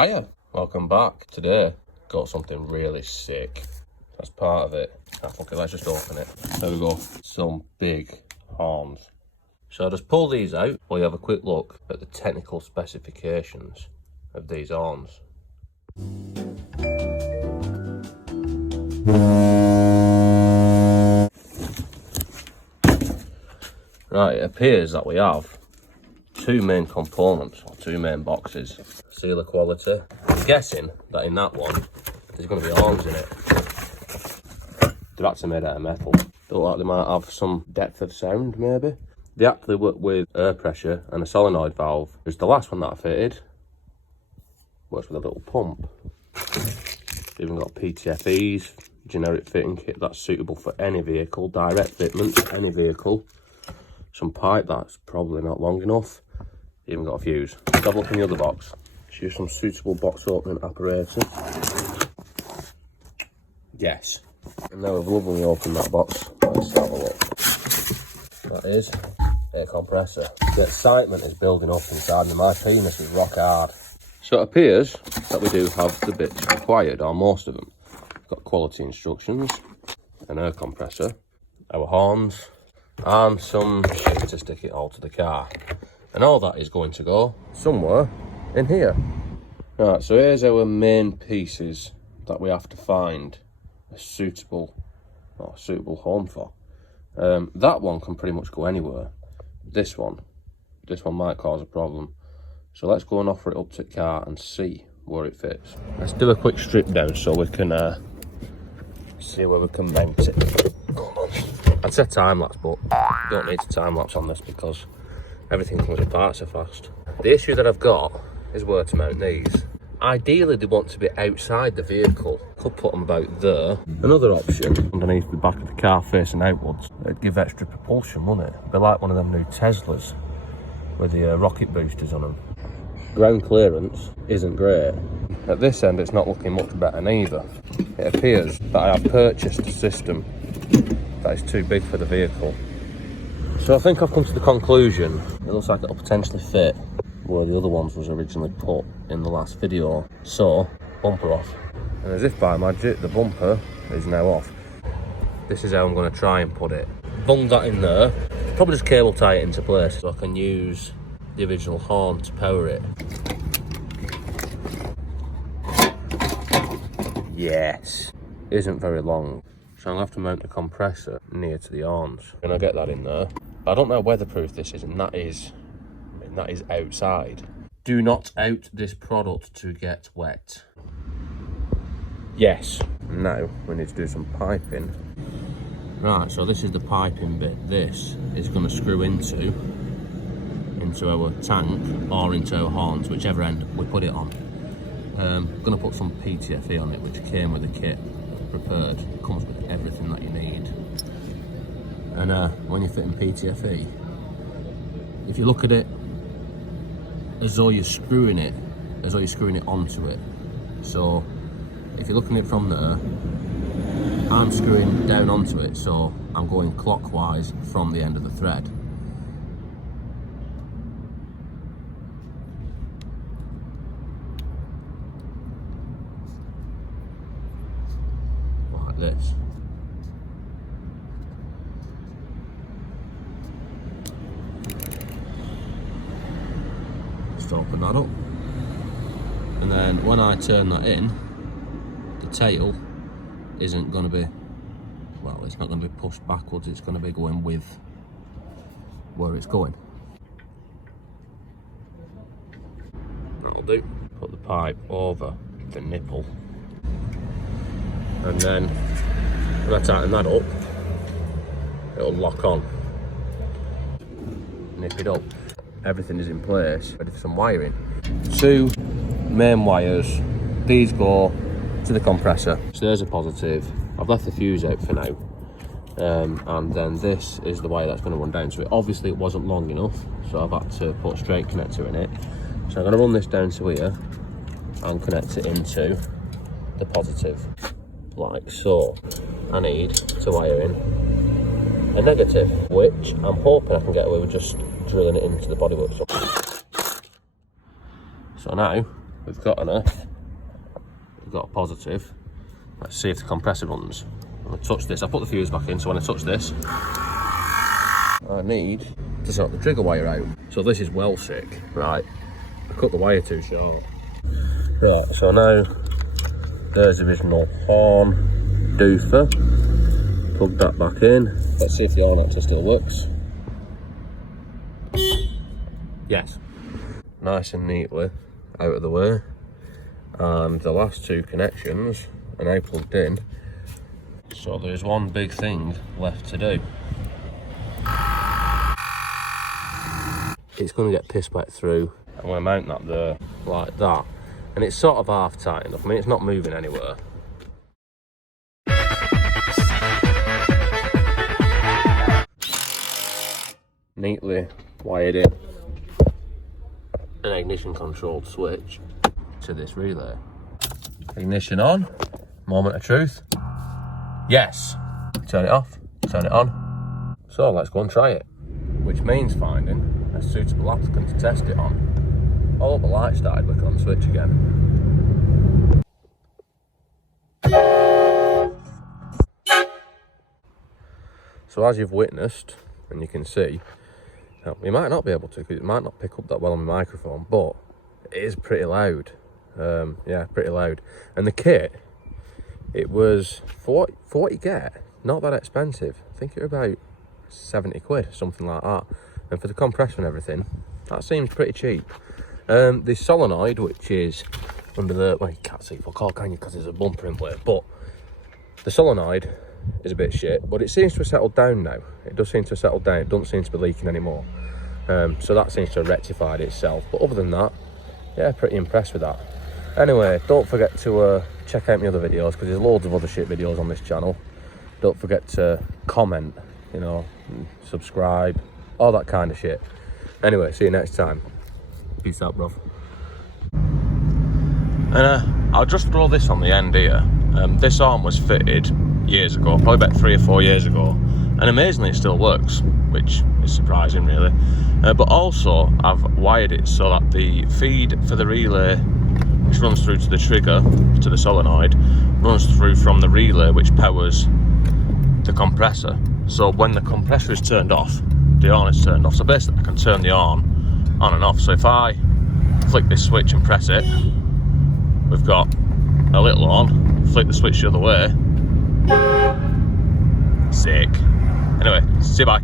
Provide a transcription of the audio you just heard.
Hiya, welcome back. Today, got something really sick. That's part of it. Fuck it, let's just open it. There we go, some big horns. So I'll just pull these out while you have a quick look at the technical specifications of these horns. Right, it appears that we have two main components, or two main boxes. Sealer quality. I'm guessing that in that one, there's going to be horns in it. They're actually made out of metal. Look like they might have some depth of sound, maybe. They actually work with air pressure and a solenoid valve. There's the last one that I fitted. Works with a little pump. Even got PTFEs, generic fitting kit that's suitable for any vehicle, direct fitment, any vehicle. Some pipe that's probably not long enough. Even got a fuse. Let's have a look in the other box. Choose some suitable box opening apparatus. Yes. And now we've lovingly opened that box. Let's have a look. That is a compressor. The excitement is building up inside me. My penis is rock hard. So it appears that we do have the bits required, or most of them. We've got quality instructions, an air compressor, our horns, and some shit to stick it all to the car. And all that is going to go somewhere in here. Right, so here's our main pieces that we have to find a suitable home for. That one can pretty much go anywhere. This one might cause a problem. So let's go and offer it up to the car and see where it fits. Let's do a quick strip down so we can see where we can mount it. I'd say time lapse, but don't need to time lapse on this because everything comes apart so fast. The issue that I've got is where to mount these. Ideally, they want to be outside the vehicle. Could put them about there. Another option, underneath the back of the car facing outwards. It'd give extra propulsion, wouldn't it? Be like one of them new Teslas with the rocket boosters on them. Ground clearance isn't great. At this end, it's not looking much better neither. It appears that I have purchased a system that is too big for the vehicle. So I think I've come to the conclusion, it looks like it'll potentially fit where the other ones was originally put in the last video. So, bumper off. And as if by magic, the bumper is now off. This is how I'm going to try and put it. Bung that in there, probably just cable tie it into place so I can use the original horn to power it. Yes. Isn't very long. So I'm going to have to mount the compressor near to the horns. And I'll get that in there. I don't know how weatherproof this is, and that is outside. Do not out this product to get wet. Yes. Now we need to do some piping. Right, so this is the piping bit. This is going to screw into our tank or into our horns, whichever end we put it on. I'm going to put some PTFE on it, which came with the kit prepared. It comes with everything that you need. And when you're fitting PTFE, if you look at it as though you're screwing it onto it. So if you're looking at it from there, I'm screwing down onto it, so I'm going clockwise from the end of the thread. Like this. Just open that up. And then when I turn that in, the tail isn't going to be, well, it's not going to be pushed backwards, it's going to be going with where it's going. That'll do. Put the pipe over the nipple. And then when I tighten that up, it'll lock on. Nip it up. Everything is in place, ready for some wiring. Two main wires, these go to the compressor. So there's a positive. I've left the fuse out for now. And then this is the wire that's going to run down to it. Obviously it wasn't long enough, so I've had to put a straight connector in it. So I'm going to run this down to here and connect it into the positive, like so. I need to wire in a negative, which I'm hoping I can get away with just drilling it into the bodywork. So now we've got an F, we've got a positive. Let's see if the compressor runs. I'm going to touch this. I'll put the fuse back in, so when I touch this, I need to sort the trigger wire out. So this is well sick. Right, I cut the wire too short. Right, so now there's the original horn doofer. Plug that back in. Let's see if the horn actually still works. Yes. Nice and neatly out of the way. And the last two connections are now plugged in. So there's one big thing left to do. It's going to get piss back through. I'm going to mount that there like that. And it's sort of half tight enough. I mean, it's not moving anywhere. Neatly wired in an ignition controlled switch to this relay. Ignition on, moment of truth. Yes. Turn it off, turn it on. So let's go and try it. Which means finding a suitable applicant to test it on. Oh, the light started working on the switch again. So as you've witnessed, and you can see, you might not be able to, because it might not pick up that well on the microphone, but it is pretty loud. Yeah, pretty loud. And the kit, it was 40 get, not that expensive. I think it was about 70 quid, something like that. And for the compressor and everything, that seems pretty cheap. The solenoid, which is under the, well, you can't see for call, can you, because there's a bumper in place, but the solenoid is a bit shit, but it seems to have settled down now. It does seem to have settled down. It doesn't seem to be leaking anymore. So that seems to have rectified itself. But other than that, yeah, pretty impressed with that. Anyway, don't forget to check out my other videos, because there's loads of other shit videos on this channel. Don't forget to comment, you know, subscribe, all that kind of shit. Anyway, see you next time. Peace out, bruv. And I'll just throw this on the end here. This arm was fitted years ago, probably about 3 or 4 years ago, and amazingly it still works, which is surprising really. But also I've wired it so that the feed for the relay, which runs through to the trigger, to the solenoid, runs through from the relay which powers the compressor. So when the compressor is turned off, the horn is turned off. So basically I can turn the horn on and off. So if I flick this switch and press it, we've got a little horn. Flick the switch the other way. Sick. Anyway, see you, bye.